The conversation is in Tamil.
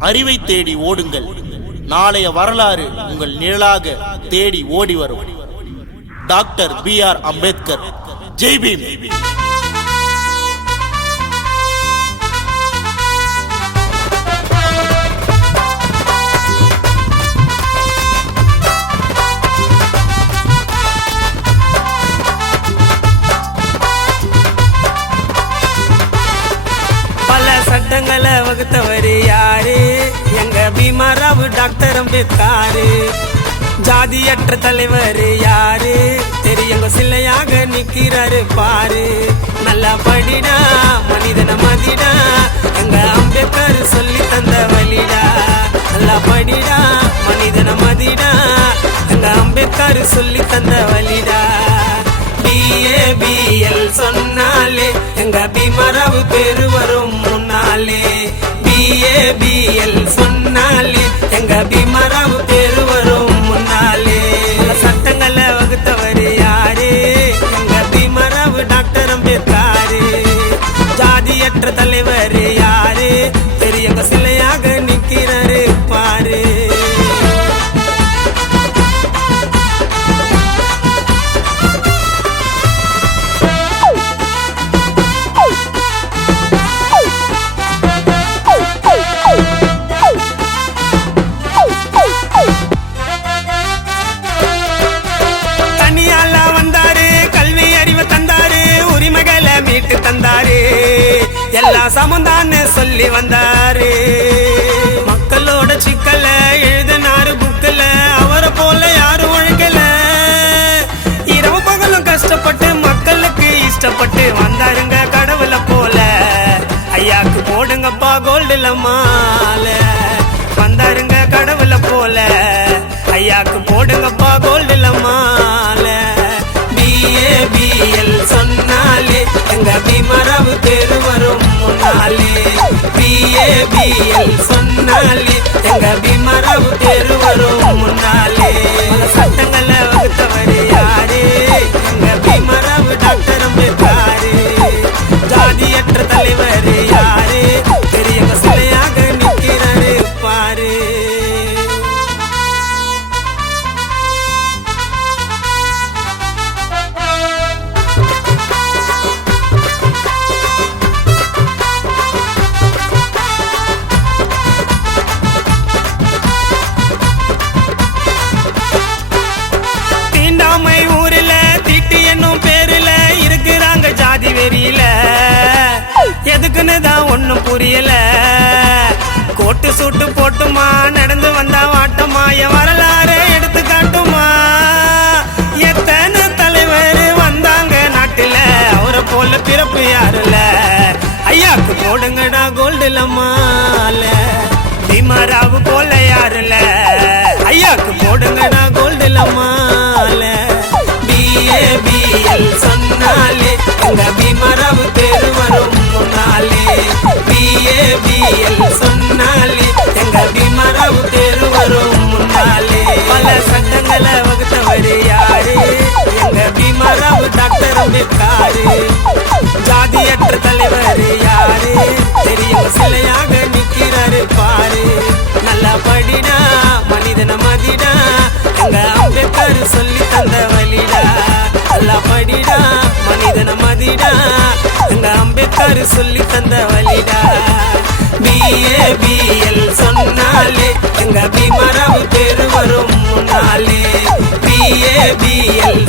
அறிவை தேடி ஓடுங்கள். நாளைய வரலாறு உங்கள் நிழலாக தேடி ஓடி வரும். Doctor B.R. அம்பேத்கர். ஜெய் பீம். சட்டங்களை வகுத்தவர் யாரு? எங்க பீமாராவ் டாக்டர் அம்பேத்கர். ஜாதியற்ற தலைவர் யாரு? தெரியங்க சிலையாக நிக்கிறாரு பாரு. நல்லா படிடா மனிதன மதிடா, எங்க அம்பேத்கர் சொல்லி தந்த வழிடா. நல்லா படிடா மனிதன மதிடா, எங்க அம்பேத்கர் சொல்லி தந்த வழிடா. BABL சொன்னாலே எங்க பீமாராவ் பேரு வரும் முன்னாலே. BABL சொன்னாலே எங்க பீமாராவ் பேரு வரும் முன்னாலே. சட்டங்களை வகுத்தவர் யாரு? எங்க பீமாராவ் டாக்டர் அம்பேத்கர். ஜாதியற்ற தலைவர் யாரு? தெரியங்க சிலையாக நிக்கிறாரு பாரு. தந்தாரு எல்லா சமந்தான்னு சொல்லி வந்தாரு. மக்களோட சிக்கல எழுதினாரு புக்கல. அவரை போல யாரும் ஒழுங்கல. இரவு பகலும் கஷ்டப்பட்டு மக்களுக்கு இஷ்டப்பட்டு வந்தாருங்க கடவுளை போல. ஐயாக்கு போடுங்கப்பா கோல்டுல மாலை. வந்தாருங்க கடவுளை போல. ஐயாக்கு போடுங்கப்பா கோல்டுல மாலை. BABL சொன்னாலே எங்க பீமாராவ் பேரு வரும் முன்னாலே. BABL சொன்னாலே எங்க பீமாராவ் பேரு வரும் முன்னாலே. சட்டங்களை வகுத்தவர் யாரு? எங்க பீமாராவ் டாக்டர் அம்பேத்கர். ஜாதியற்ற தலைவர் யாரு? தெரியங்க சிலையாக நிற்கிறாரு பாரு. ஊர்ல தீட்டு என்னும் பேருல இருக்கிறாங்க ஜாதி வெறியில. எதுக்குன்னு தான் ஒண்ணும் புரியல. கோட்டு சூட்டு போட்டுமா நடந்து வந்தா வாட்டமா, என் வரலாறு எடுத்து காட்டுமா. எத்தனை தலைவர் வந்தாங்க நாட்டுல, அவரை போல பிறப்பு யாருல. ஐயாக்கு போடுங்கடா கோல்டுல மாலை. பீமாராவ் போல யாருல. ஐயாக்கு போடுங்கடா கோல்டுல மாலை. BABL சொன்னாலே எங்க பீமாராவ் பேரு வரும் முன்னாலே. BABL சொன்னாலே எங்க பீமாராவ் பேரு வரும் முன்னாலே. பல சட்டங்களை வகுத்தவர் யாரு? எங்க பீமாராவ் டாக்டர் அம்பேத்கர். ஜாதியற்ற தலைவர் யாரு? தெரியும் சிலையாக நிக்கிறாரு பாரு. நல்லா படிடா மனிதன மதிடா, எங்க அம்பேத்கர் சொல்லி தந்த வழிடா. நல்லா படிடா மனிதன மதிடா, எங்க அம்பேத்கர் சொல்லி தந்த வழிடா. BABL சொன்னாலே எங்க பீமாராவ் பேரு வரும் முன்னாலே. BABL